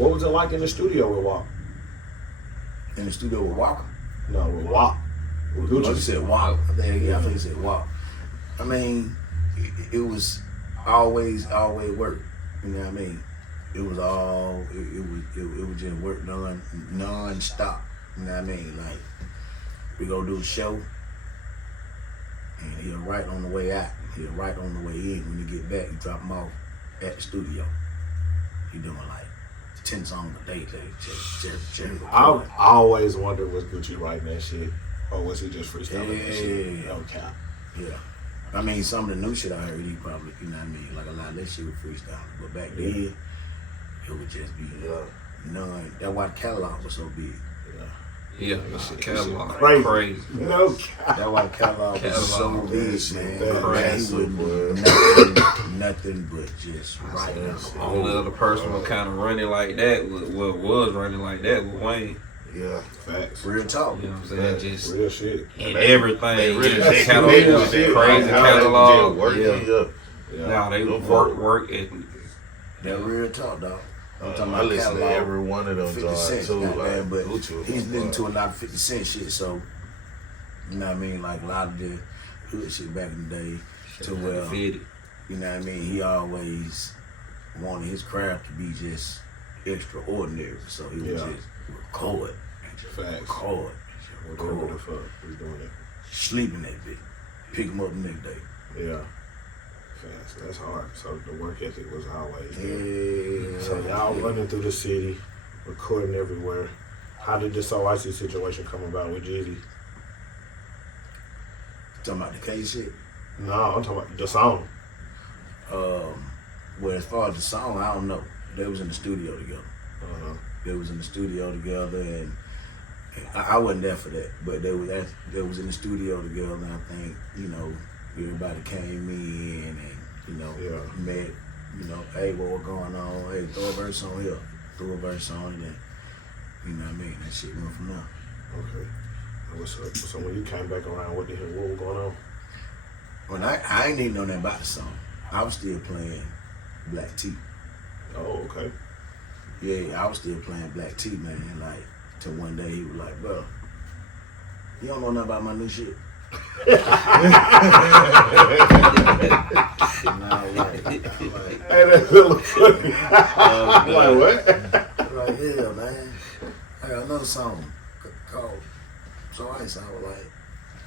What was it like in the studio with Walk? In the studio with Walker? No, with Walk. With You Gucci. said Walker. I think you said Walker. I mean, it was always work. You know what I mean? It was just work non-stop. You know what I mean? Like, we go do a show, and he'll write on the way out. He'll write on the way in. When you get back, you drop him off at the studio. He doing like 10 songs a day. I always wondered, was Gucci writing that shit? Or was he just freestyling that shit? Yeah. No cap. Yeah. I mean, some of the new shit I heard, he probably, you know what I mean? Like a lot of that shit was freestyle. But back then, it would just be none. That's why the catalog was so big. Yeah, the catalog Crazy. No cap. That's why the catalog was so big, man. Crazy. He wouldn't nothing but just writing. Only other person was kind of running like that, was running like that with Wayne. Yeah, facts. Real talk. You know what I'm saying? Facts. Just real shit. and everything. They really Just catalog, crazy catalog. Yeah. Now they work and That real talk, dog. I'm talking I about listen to catalog. every one of them 50 joints Cent, too. goddamn, but Gucci was he's my listening boy. to a lot of 50 Cent shit, so you know what I mean, like a lot of the hood shit back in the day. To where fitted. you know what I mean, he always wanted his craft to be just extraordinary, so he would Yeah. just record, and just Facts. record, Whatever the fuck we doing it. sleeping that bitch, pick him up the next day. Yeah. Facts. That's hard. So the work ethic was always there. Yeah. So y'all running through the city, recording everywhere. How did this So Icy situation come about with Jeezy? Talking about the K shit. No, I'm talking about the song. Well, as far as the song, I don't know. They was in the studio together. They was in the studio together, and I wasn't there for that, but they was in the studio together, and I think, you know, everybody came in and, met, hey, what's going on? Hey, throw a verse on here. Throw a verse on it, and, you know what I mean? That shit went from there. Okay. And what's up? So when you came back around, what was going on? When I ain't even know nothing about the song. I was still playing Black T. Oh, okay. Yeah, I was still playing Black T, man. Like, till one day he was like, bro, you don't know nothing about my new shit. And I was like, Hey, that's a little funny. I'm like, what? I'm like, yeah, man. I got another song called So Ice. I was like,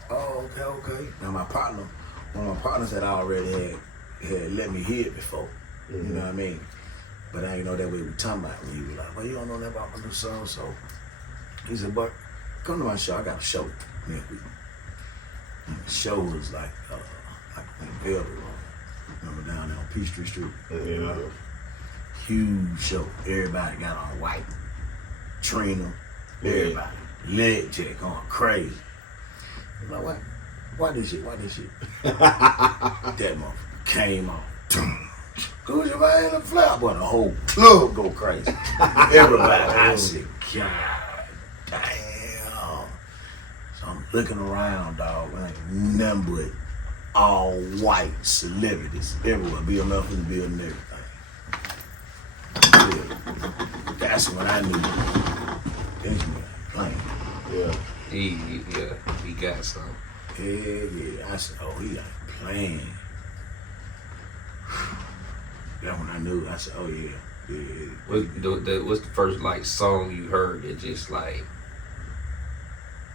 oh, okay. Now one of my partners had already had let me hear it before. You know what I mean? But I didn't know that we were talking about. He was like, well, you don't know that about my new song, so he said, but come to my show. I got a show next week. And the show was like in Velvet Room. Remember down there on Peachtree Street? Yeah. Huge show. Everybody got on white. Trina, everybody. Leg check going crazy. I'm like, what? Why this shit? That motherfucker came on. Who's your man in the flap? But the whole club go crazy. Everybody. I said, God damn. So I'm looking around, dog. Ain't nothing but all white celebrities everywhere. BMF in the building and everything. Yeah. That's when I knew Benjamin playing. Yeah. He got some. Yeah. I said, oh, he ain't playing. That's when I knew. I said, oh yeah. What's the first like song you heard that just like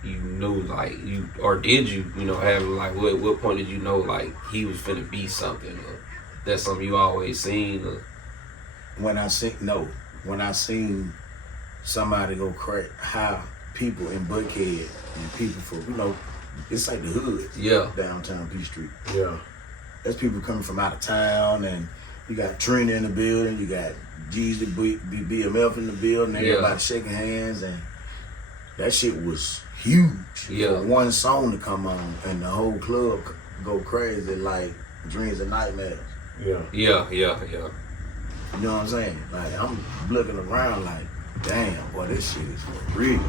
you knew like you, or did you have like what point did you know like he was finna be something, or that's something you always seen, or When I seen somebody go crack, how people in Buckhead and people from, it's like the hood. Downtown P Street. Yeah. There's people coming from out of town, and you got Trina in the building, you got Jeezy, BMF in the building, everybody shaking hands, and that shit was huge. For one song to come on, and the whole club go crazy like Dreams and Nightmares. Yeah. Yeah. You know what I'm saying? Like, I'm looking around like, damn, boy, this shit is for real.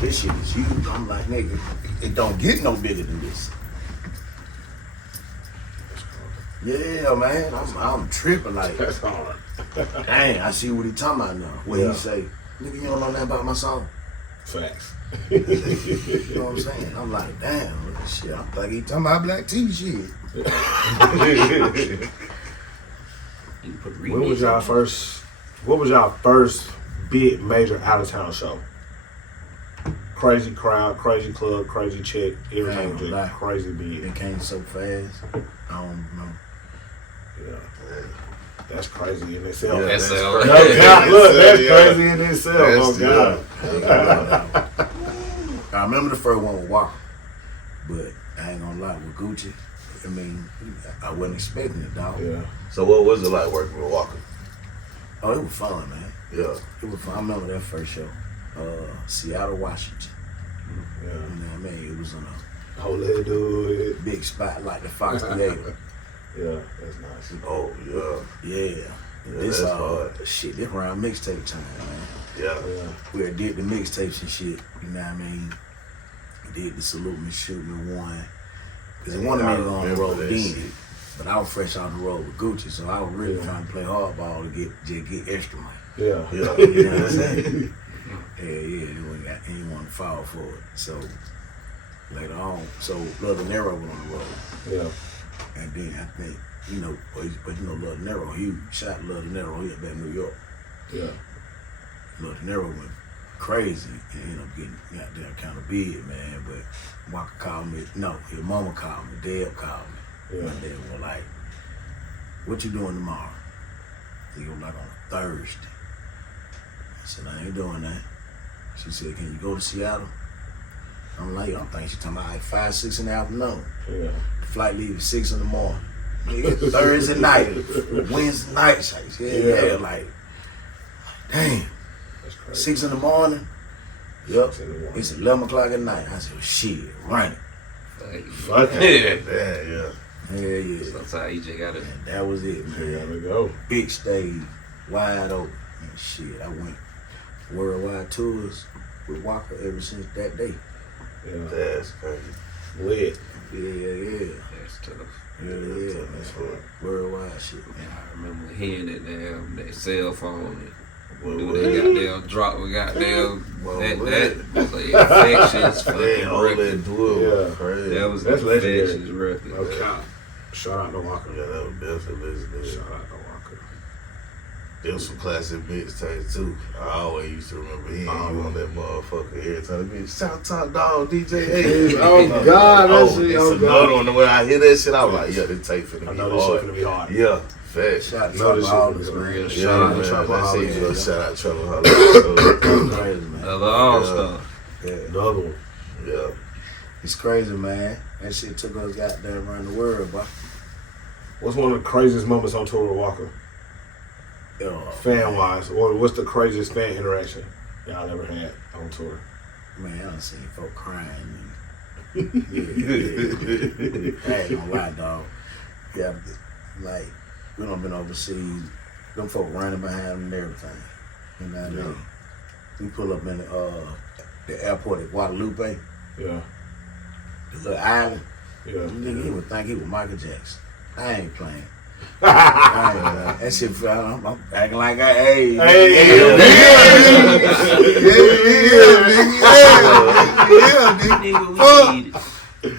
This shit is huge. I'm like, nigga, it don't get no bigger than this. Yeah, man, I'm tripping like. That's hard. Dang, I see what he talking about now. When he say, nigga, you don't know nothing about my song. Facts. You know what I'm saying? I'm like, damn, shit, I'm thinking he talking about Black T shit. What was y'all first big major out of town show? Crazy crowd, crazy club, crazy chick, everything was just crazy big. It came so fast. I don't know. Yeah. That's crazy in itself. Yeah, that's crazy. look, that's crazy in itself. Oh God. I remember the first one with Walker, but I ain't gonna lie, with Gucci, I mean, I wasn't expecting it, dog. Yeah. So what was it like working with Walker? Oh, it was fun, man. Yeah. It was fun. I remember that first show, Seattle, Washington. Yeah. You know what I mean? It was on a Oh, let's do it. big spot like the Fox Theater. Yeah, that's nice. Oh, yeah. Yeah. This that's hard. shit, this round mixtape time, man. Yeah. We did the mixtapes and shit, you know what I mean? We did the Salute Me, Shoot Me one. Because they wanted me to go on the road with Dini, but I was fresh on the road with Gucci, so I was really trying to play hardball to get extra money. Yeah. Yeah. You know what I'm saying? He didn't want to fall for it. So later on, Lil De Niro went on the road. Yeah. And then I think, but Lil De Niro, he shot Lil De Niro, he up in New York. Yeah. Lil De Niro went crazy and ended up getting goddamn kind of big, man. But Walker called me, his mama called me, Deb called me. Yeah. My dad was like, what you doing tomorrow? He was like on Thursday. I said, I ain't doing that. She said, can you go to Seattle? I'm like, I'm thinking she's talking about like 5, 6 in the afternoon. Yeah. The flight leaves at 6 in the morning. Thursday night, Wednesday night. Yeah, like, damn. That's crazy. 6 in the morning? Yup. 6 in the morning. It's 11 o'clock at night. I said, shit, run it. Fuck it. Yeah. Yeah. Sometimes you just gotta. And that was it, man. There we go. Big stage, wide open. And shit, I went worldwide tours with Walker ever since that day. Yeah. That's crazy. Lit. Yeah. That's tough. Yeah. That's right. Worldwide shit, man. I remember hearing that cell phone. Do they goddamn drop? We goddamn that was like infections. Hey, all that Fucking dude was crazy. That was That's legendary. infections record. No count. Shout out to Walker. Yeah, that was definitely legendary. Shout out to Walker. There was some classic mixtapes too. I always used to remember hearing you on that motherfucker every time. The bitch, shout top dog, DJ. Hey, Oh God, that shit. it's Oh another God. one. When I hear that shit, I was like, yeah, this tape finna I be know this shit hard. gonna be hard. Yeah, facts. Shout out to No, this Trevor shit Hollis, is man. real. Yeah, Shout out to man. Trevor That's Hollis. it. Yeah. Shout out Trevor Hollis. Crazy, man. Another all-star. Yeah. Another one. Yeah. It's crazy, man. That shit took us goddamn around the world, boy. What's one of the craziest moments on tour with Walker? Fan wise, or what's the craziest fan interaction y'all ever had on tour? Man, I done seen folk crying. Yeah. I ain't gonna lie, dog. Yeah, like, we done been overseas. Them folk running behind them and everything. You know what I mean? We pull up in the airport at Guadalupe, Yeah. the little island. Yeah. Nigga, he would think he was Michael Jackson. I ain't playing. I ain't, that shit, I'm acting like hey, Yeah.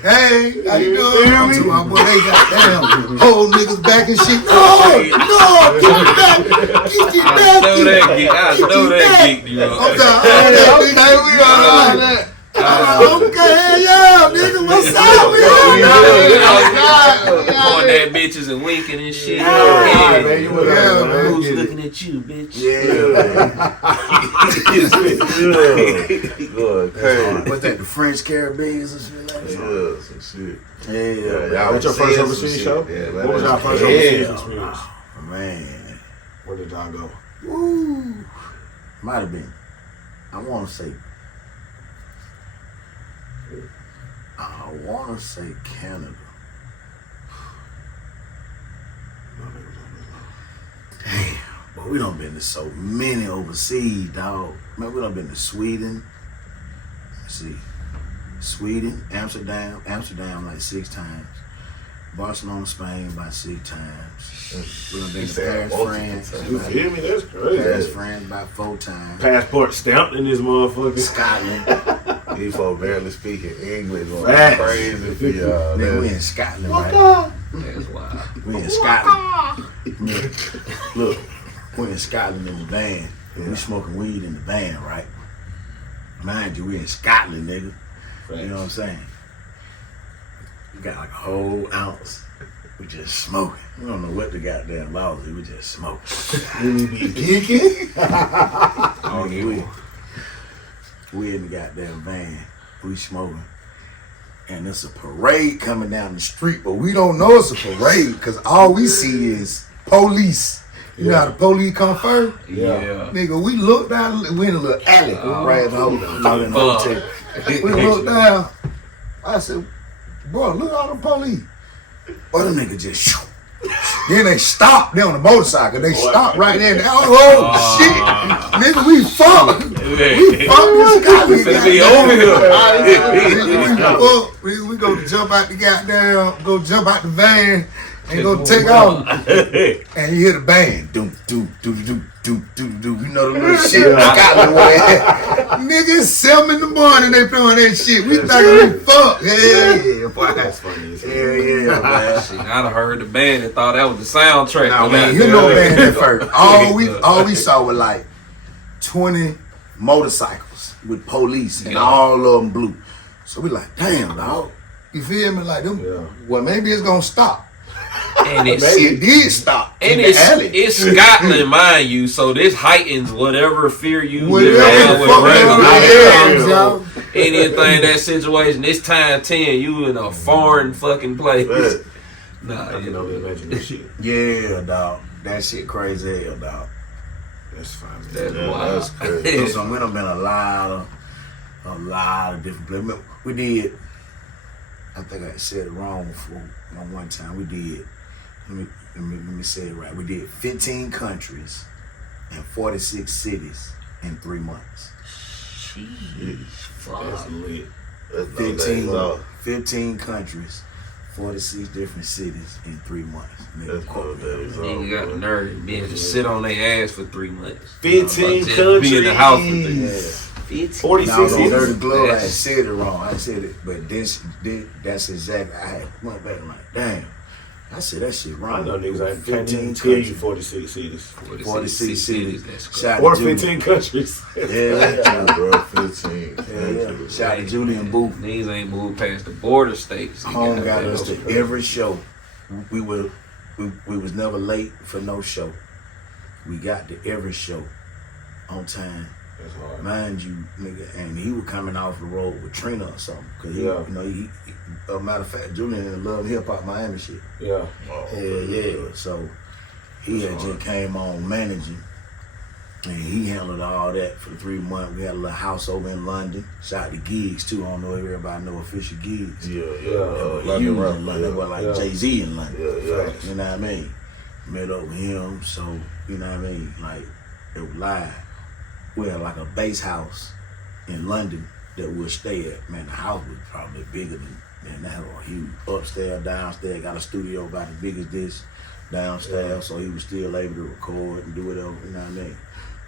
Hey, how you doing? I'm to my boy, they got damn whole niggas back and shit. No, get it back. Get it back. I know that geek. You know. Okay, we all right. Okay, nigga, what's up? We Pointing at bitches and winking and shit. Man, you was Who's looking at you, bitch? Good, crazy. What's that, the French Caribbean or shit like that? Yeah, some shit. Yeah. What's your first overseas show? Yeah, What was your first overseas experience? Man. Where did y'all go? Woo. Might have been. I want to say Canada. Damn. But we done been to so many overseas, dog. Man, we done been to Sweden. Let's see. Sweden, Amsterdam like 6 times. Barcelona, Spain about 6 times. We done been He to said Paris, France. You feel me? That's Paris, crazy. France about 4 times. Passport stamped in this motherfucker. Scotland. He for barely speaking English. Facts. Crazy for y'all. Nigga, we in Scotland, right? That's wild. We in Scotland. Look, we in Scotland in the van. And we smoking weed in the van, right? Mind you, we in Scotland, nigga. You know what I'm saying? We got like a whole ounce. We just smoking. We don't know what the goddamn law is. We just smoking. We be geeking. We in the goddamn van. We smoking. And there's a parade coming down the street, but we don't know it's a parade because all we see is police. You know how the police come first? Yeah. Nigga, we look down, we in a little alley. Right in the hotel. We look down. I said, bro, look at all the police. Well, them niggas just shoot. Then they stop. They on the motorcycle. They stop right there. Oh, shit. Nigga, we fucked. We fucked this guy. We finna be over here. We go jump out the goddamn, go jump out the van and go take off. And you hear the band. Do, do, do, do, do, do, do. You know the little shit. Scotland way. Nigga, it's 7 in the morning. They throwing that shit. We thinking we fucked. Yeah, boy. That's funny. Yeah, man. Shit, I'd have heard the band and thought that was the soundtrack. Nah, man, you know band at first. All we saw was like 20 motorcycles with police and all of them blue. So we like, damn, dog. You feel me? Like them. Yeah. Well, maybe it's gonna stop. And It did stop. And in the alley. it's Scotland, mind you, so this heightens whatever fear you Whatever have the with fuck regular that is, people. y'all. Anything, that situation, this time 10, you in a foreign fucking place. Right. Nah, I can only imagine this shit. Yeah, dog. That shit crazy as hell, dog. That's fine. that's Yeah, wild. that's crazy. So we done been a lot of different places. We did. I think I said it wrong before. One time we did. Let me say it right. We did 15 countries and 46 cities in 3 months. That's lit. That's no days off. 15 countries, 46 different cities in 3 months. That's no days off. Nigga got the nerve to be able to sit on their ass for 3 months. 15 Just countries. be in the house for 3 Yeah. 46 Now, on cities. Dirty Glove, I said it wrong. I said it, but that's exactly. I had went back and like, damn. I said that shit wrong. I know niggas ain't 15 can't tell you countries. 46 cities. 46 cities. That's crazy. Shout Or to Julie. 15 countries. Yeah, Bro, 15. yeah. Shout to Julian Booth. Niggas ain't moved past the border states. Home got us to every show. We was never late for no show. We got to every show on time. That's hard. Mind you, nigga, and he was coming off the road with Trina or something. Cause he, Yeah. you know, he a matter of fact, Julian loved hip hop Miami shit. Yeah. Yeah. So he had just came on managing, and he handled all that for 3 months. We had a little house over in London. Shout out to gigs too. I don't know if everybody know official gigs. Yeah. Huge in London. That was like Yeah. Jay-Z in London. Yeah. You know what I mean? Met up with him, so you know what I mean? Like it was live. We had like a base house in London that we'll stay at. Man, the house was probably bigger than that, or huge. Upstairs, downstairs, got a studio about as big as this downstairs, so he was still able to record and do whatever, you know what I mean?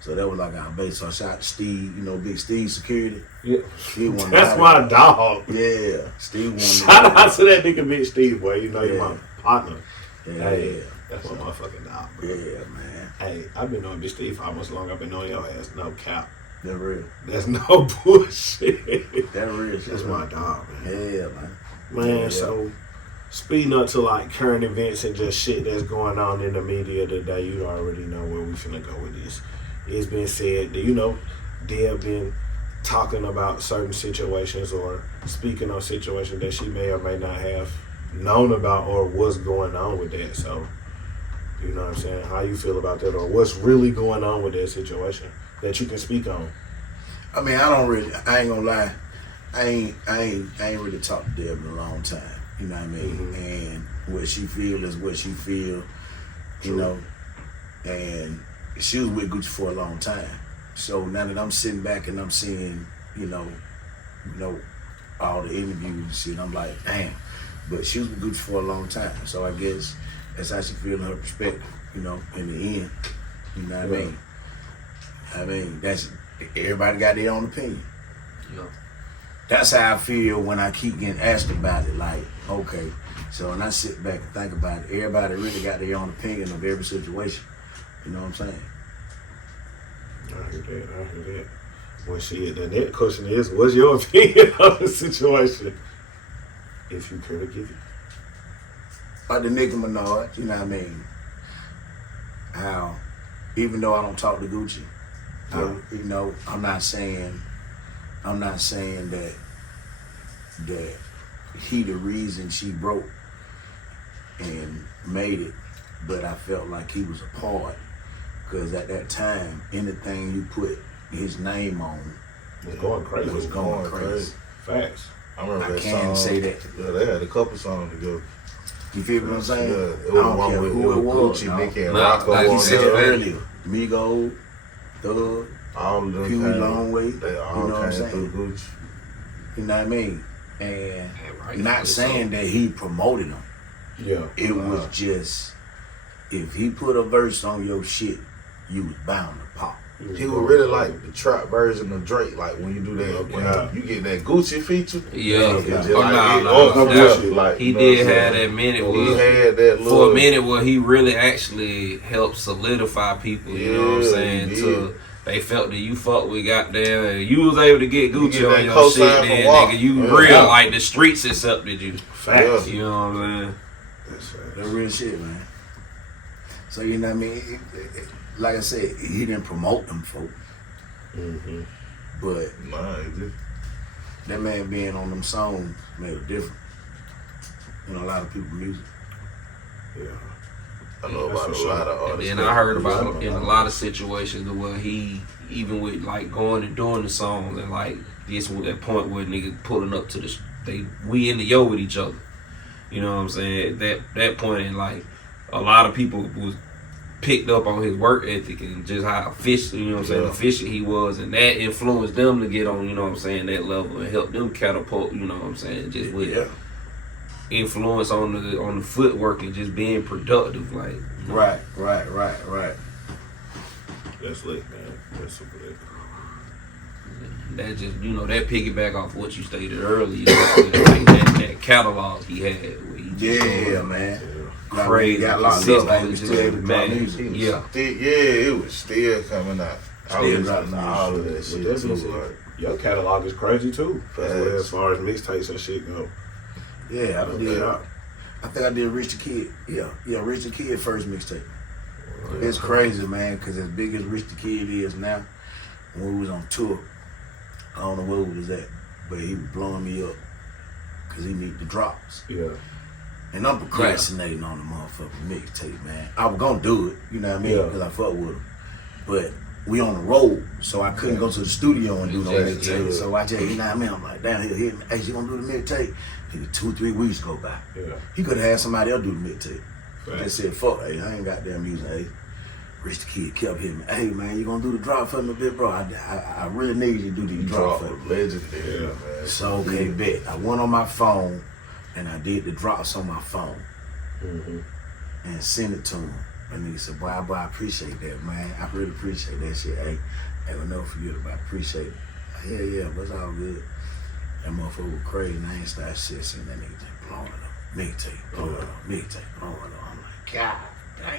So that was like our base. So I shot to Steve, you know, Big Steve Security. Yeah. He wanted That's to- my dog. Yeah, Steve wanted Shout out to that nigga Big Steve, boy. You know you're my partner. Yeah, Hey, that's my motherfucking dog, bro. yeah, man. Hey, I've been knowing Big Steve for almost long. I've been knowing your ass. No cap. That real. That's no bullshit. That real. shit, That's my dog, man. Yeah, man. Man, Yeah. so speeding up to like current events and just shit that's going on in the media today, you already know where we finna go with this. It's been said that, you know, Deb been talking about certain situations or speaking on situations that she may or may not have known about or what's going on with that. So, you know what I'm saying? How you feel about that or what's really going on with that situation that you can speak on? I mean, I ain't gonna lie. I ain't really talked to Deb in a long time. You know what I mean? Mm-hmm. And what she feel is what she feel. You True. know, and she was with Gucci for a long time. So now that I'm sitting back and I'm seeing, you know, all the interviews and shit, I'm like, damn. But she was with Gucci for a long time. So I guess that's how she feel in her perspective, you know, in the end. You know what I mean? I mean, that's everybody got their own opinion. Yeah. That's how I feel when I keep getting asked about it. Like, okay, so when I sit back and think about it, everybody really got their own opinion of every situation. You know what I'm saying? I hear that. Well, shit, the next question is, what's your opinion on the situation? If you care to give it. Like the Nicki Minaj, you know what I mean? How, even though I don't talk to Gucci, you know, I'm not saying that he the reason she broke and made it, but I felt like he was a part, because at that time, anything you put his name on was going crazy. was going crazy. Facts. I remember I that can't song. say that. Yeah, they had a couple songs together. You feel what I'm saying? Yeah, I it was don't one care with who it was. Gucci, No. Nicki, and Nah, Rocco. like Like you he on said there. earlier, Migo, Thug, All of them Huey came, Longway, they all you know what I'm came saying? through Gucci. You know what I mean? And right. not saying that he promoted them. Yeah. It was just, if he put a verse on your shit, you was bound to pop. He was really like the trap version of Drake. Like when you do that, when you get that Gucci feature. Yeah. It just Oh, like, nah, it nah, up nah, with nah. you, like, He you know what did I'm have saying? that minute He where had that for little a minute where he really actually helped solidify people, you know what I'm Yeah, saying? he To did. they felt that you fuck with goddamn and you was able to get You Gucci get on that your cosign shit, from then Walk. nigga, you Yeah. real like the streets accepted you. Facts. You know what I'm saying? That's facts. That real shit, man. So you know what I mean? Like I said, he didn't promote them folk, Mm-hmm. but Nah, he did. that man being on them songs made a difference in a lot of people's music. Yeah. I know That's about for a lot sure. of artists. And that I heard do about that. in a lot of situations where he even with like going and doing the songs and like this was that point where niggas pulling up to we in the yo with each other. You know what I'm saying? That point in like a lot of people was picked up on his work ethic and just how efficient, you know what I'm saying, Yeah. efficient he was, and that influenced them to get on, you know what I'm saying, that level and help them catapult, you know what I'm saying, just with influence on the footwork and just being productive, like. Right. That's lit, man. That's super lit. That just, you know, that piggyback off what you stated earlier, you know, with, like that catalog he had. Where he just Yeah, going man. Yeah. crazy, Got locked up, like, we still able to drop man. music. Yeah. It was still coming out. I Still was dropping listening to all of that But shit that's too. what's Like, your catalog is crazy too. Facts. As far as mixtapes and shit go. Yeah, I done did. Yeah. I think I did Rich the Kid. Yeah, Rich the Kid first mixtape. It's crazy, man, because as big as Rich the Kid is now, when we was on tour, I don't know where we was at, but he was blowing me up because he needed the drops. Yeah. And I'm procrastinating on the motherfucking mixtape, man. I was gonna do it, you know what I mean, Yeah. because I fuck with him. But we on the road, so I couldn't go to the studio and do no Exactly. mixtape. So I just, you know what I mean, I'm like, damn, he'll hit me. Hey, you gonna do the mixtape? Nigga, 2-3 weeks go by. Yeah. He could have had somebody else do the mixtape. Facts. Just said, fuck, hey, I ain't got damn music, hey. Rich the Kid kept hitting me. Hey, man, you gonna do the drop for me, bit, bro? I really need you to do these drop drop for me. legendary, Yeah. man. So, okay, bet. I went on my phone, and I did the drops on my phone, Mm-hmm. and sent it to him. And he said, boy, I appreciate that, man. I really appreciate that shit. Hey, I will never forget about it. Appreciate it. Yeah, but it's all good. That motherfucker was crazy, and I ain't started shit, seeing that nigga just blowing it up. Mixtape, blowing it up, mixtape, blowing it up. I'm like, God,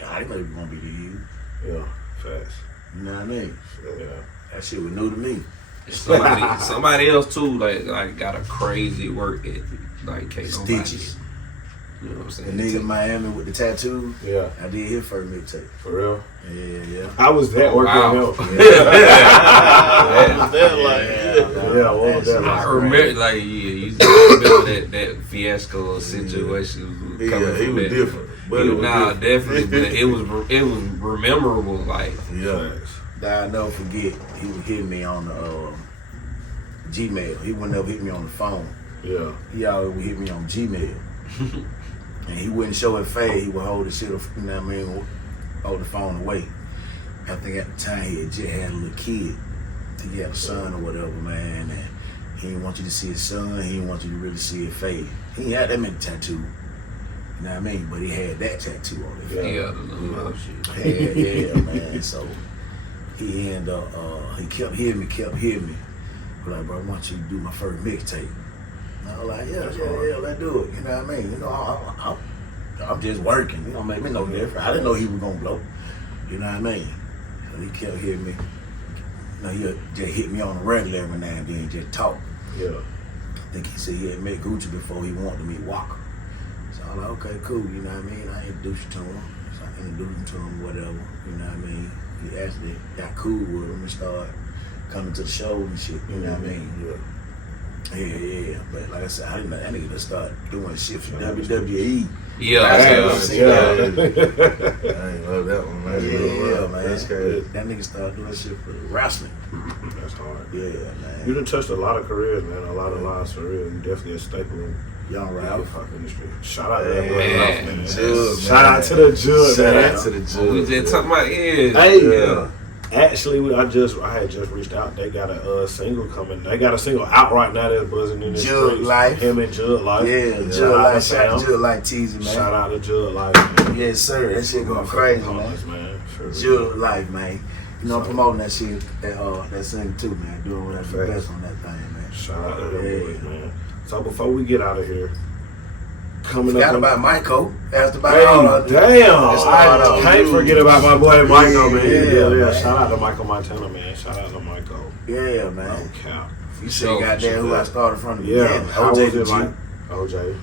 I didn't know it was gonna be to you. Yeah. Facts. You know what I mean? Yeah. That shit was new to me. Somebody else too, like got a crazy work ethic, like can't nobody. Stitches. You know what I'm The saying? nigga in Miami with the tattoo, Yeah. I did his first mixtape. For real. Yeah. I was that working Wow. with him. Yeah, what was that like? I remember, like, you remember that fiasco situation Yeah, coming he from was that. different. But it was different. Definitely, but it was memorable. Like, Yeah. I'll never forget, he was hitting me on the Gmail. He wouldn't ever hit me on the phone. Yeah. He always would hit me on Gmail. And he wouldn't show it fade. He would hold the shit, you know what I mean, hold the phone away. I think at the time he had just had a little kid. He had a son or whatever, man. And He didn't want you to see his son. He didn't want you to really see his face. He ain't had that many tattoos. You know what I mean? But he had that tattoo on his face. Yeah, the little shit. Yeah, man. So he ended up, he kept hitting me. But like, bro, I want you to do my first mixtape. And I was like, yeah, let's do it. You know what I mean? You know, I'm just working. You don't make me no different. I didn't know he was gonna blow. You know what I mean? So he kept hitting me. You know, he'll just hit me on the regular every now and then, just talk. Yeah. I think he said he had met Gucci before he wanted to meet Walker. So I was like, okay, cool, you know what I mean? I introduced you to him. So I introduced him to him, whatever, you know what I mean? He actually got cool with him and started coming to the show and shit, you know what I mean? Yeah. But like I said, I didn't know that nigga just started doing shit for WWE. Yeah. I ain't love that one, man. Yeah, man. That's crazy. That nigga started doing shit for the wrestling. That's hard. Yeah, man. You done touched a lot of careers, man. A lot of lives for real. You definitely a staple in Young the Ralph. hip hop industry. Shout out to that boy Man. Ralph, man. Jug, Shout out to the Jug, Shout man. out to the Jug. We just talking about Hey, actually, I had just reached out. They got a single coming. They got a single out right now that's buzzing in the Jug streets. Life. Him and Jug Life. Yeah, Shout Jug out Life, to shout out Sam. to Jug Life Teasy, man. Shout out to Jug Life, man. Yes, sir. That shit going crazy, man. For real. Jug Life, man. You know, So- promoting that shit, that single too, man. Doing whatever the best on that thing, man. Shout out to them Yeah. boys, man. So before we get out of here, coming Forgot up. about Michael. Asked about Hey, all of damn! It's not I on can't you. forget about my boy Michael, man. Yeah, Yeah. man. Shout out to Michael Montana, man. Shout out to Michael. Yeah, No man. cap. You So, said goddamn who I started from the Yeah. beginning. How was OJ it the like? G. OJ.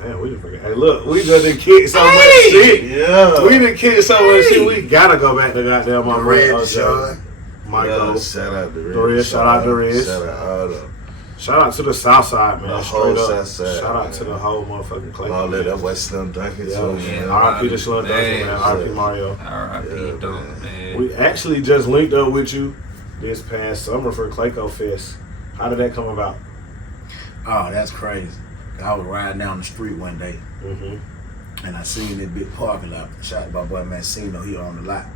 Damn, we didn't forget. Hey, look, we just done kicked so much shit. Yeah. We done kicked so much shit. We gotta go back to goddamn my The boy Red OJ. Sean. Michael. Yeah, shout out to The Red, shout out to Red. Shout out all them. Shout out to the South Side, man. The Straight whole up. South Side, Shout out man. to the whole motherfucking Clay. All that boy Slim Duncan Yeah, too, man. man. R.I.P. to Slim Duncan, man. Man. R.I.P. Mario. R.I.P. Yeah, Dunk, man. We actually just linked up with you this past summer for Clayco Fest. How did that come about? Oh, that's crazy. I was riding down the street one day Mm-hmm. and I seen that big parking lot. Shot by boy Mancino, he on the lot.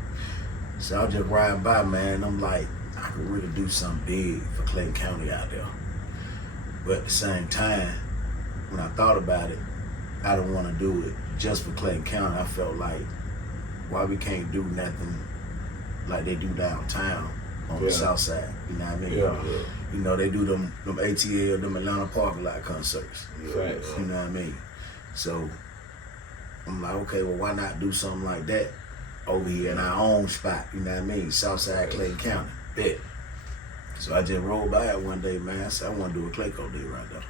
So I was just riding by, man, and I'm like, I could really do something big for Clayton County out there. But at the same time, when I thought about it, I don't want to do it just for Clayton County. I felt like, why we can't do nothing like they do downtown on the south side, you know what I mean? Yeah. You know, they do them ATL, them Atlanta parking lot concerts. Facts. You know what I mean? So I'm like, okay, well, why not do something like that over here in our own spot? You know what I mean? Southside Clayton County. Bet. So I just rolled by it one day, man. I said, I want to do a Clayco day right there.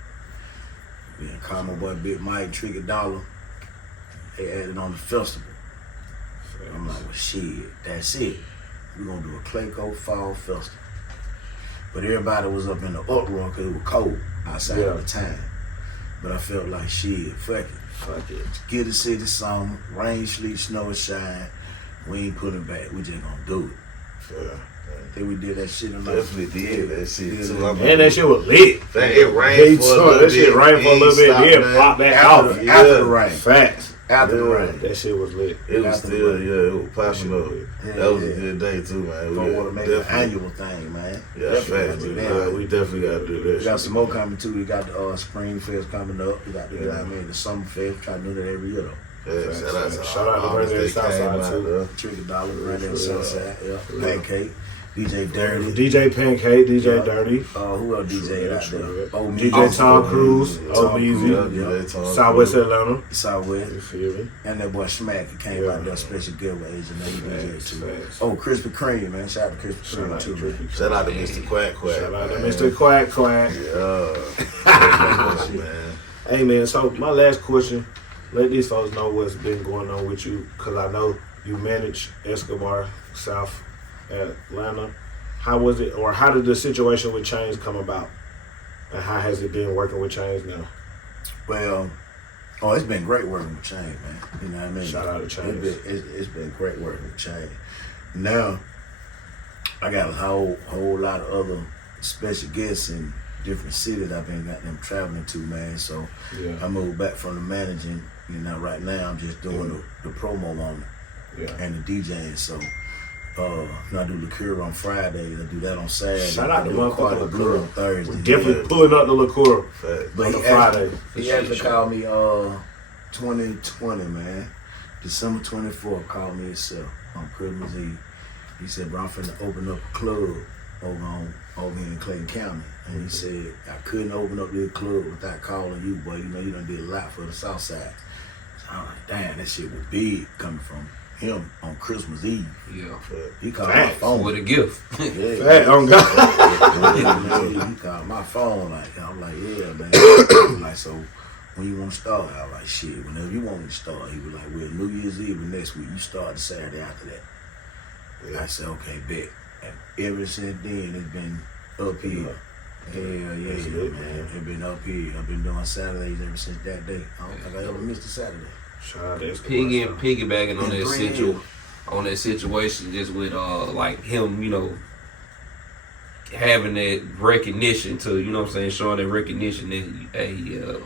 Yeah, call my boy Big Mike, Tricky Dollar. They added on the festival. I'm like, well, shit, that's it. We're going to do a Clayco Fall Festival. But everybody was up in the uproar because it was cold outside at the time. But I felt like, shit, fuck it. Fuck it. Get the city summer, rain, sleet, snow, shine. We ain't putting back. We just gonna do it. Yeah. I think we did that shit in Definitely did that shit too. And that shit was lit. It rained for a little That bit. shit rained for a little bit. Ain't Yeah, stopped, pop back after, off. after the rain. Facts. After the Yeah. rain. That shit was lit. It was After the still, rain. it was popping up. Yeah, That was a yeah. good day too, man. We want to make an annual thing, man. Yeah, Definitely facts. do that. Yeah, we definitely gotta do We that. got shit. some more coming too. We got the Spring Fest coming up. We got the, you know what I mean, the Summer Fest. Try to do that every year though. Yeah, shout out to Shout out to all Brandon that Southside, came out too. there. Tricky Dollar, Brandon Southside, yeah. Yeah. Pancake, DJ Dirty. DJ Pancake, DJ Yeah. Dirty, Who else DJ out there? Oh, DJ Tom Cruise, Tom Old Cruise, Easy, Yeah, Tom Southwest Cruise. Atlanta. Southwest. You feel me? And that boy Smack, he came Yeah. out there, special giveaway agent, man. He DJ Facts, too. facts. Oh, Krispy Kreme, man. Shout out to Krispy Shout Kreme out too, to man. Trippy. Shout out to Mr. Quack Quack. Shout out to man. Mr. Quack Quack. Yeah. Man. Hey man, so my last question, let these folks know what's been going on with you, because I know you manage Escobar South Atlanta. How was it, or how did the situation with Chains come about? And how has it been working with Chains now? Well, it's been great working with Chain, man. You know what I mean? Shout out to Chain. It's been great working with Chain. Now, I got a whole lot of other special guests in different cities I've been got them traveling to, man. So Yeah. I moved back from the managing. You know, right now I'm just doing the promo on it Yeah. and the DJing. So I do liqueur on Fridays. I do that on Saturday. Shout out I to do motherfucking Quad liqueur. on Thursday. We're definitely pulling up the liqueur But on he the Friday. He actually called me 2020, man. December 24th called me himself on Christmas Eve. He said, bro, I'm finna open up a club over here in Clayton County. And he said, I couldn't open up this club without calling you, boy. You know, you done did a lot for the South Side. So I'm like, damn, that shit was big coming from him on Christmas Eve. Yeah. He called my phone. With a gift. Yeah. Hey, on God. He called my phone. I'm like, yeah, man. He was like, so when you want to start? I was like, shit, whenever you want me to start. He was like, well, New Year's Eve and next week. You start the Saturday after that. And I said, okay, bet. And ever since then, it's been uphill. Yeah, man. It's been uphill. I've been doing Saturdays ever since that day. I don't think I ever missed a Saturday. Shout out to Piggybacking on that situation, just with like him, you know, having that recognition to, you know what I'm saying, showing that recognition that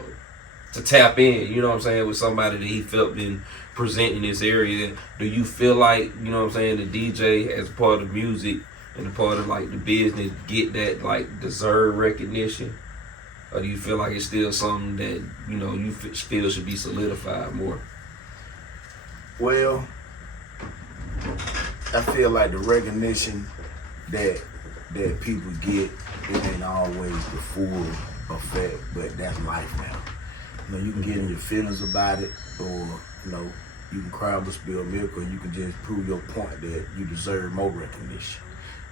to tap in, you know what I'm saying, with somebody that he felt been presenting this area. Do you feel like, you know what I'm saying, the DJ as part of music and a part of like the business get that like deserved recognition? Or do you feel like it's still something that, you know, you feel should be solidified more? Well, I feel like the recognition that people get, it ain't always the full effect, but that's life now. You know, you can get in your feelings about it, or, you know, you can cry over spilled milk, or you can just prove your point that you deserve more recognition.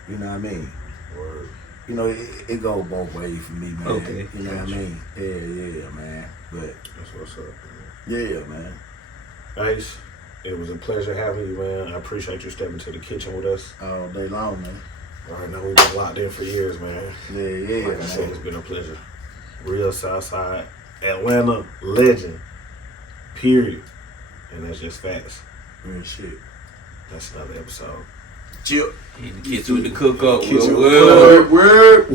You know what I mean? Word. You know, it goes both ways for me, man. Okay. You know what I mean? Yeah, man. But That's what's up, yeah, man. Ace, it was a pleasure having you, man. I appreciate you stepping to the kitchen with us. All day long, man. I know we've been locked in for years, man. Yeah, Like I man. said, it's been a pleasure. Real Southside Atlanta legend, period. And that's just facts. Real shit. That's another episode. Chip. In the kitchen with the CookUp. Kitchen Well, Whip.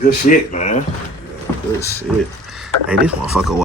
Good shit, man. Good shit. Hey, this motherfucker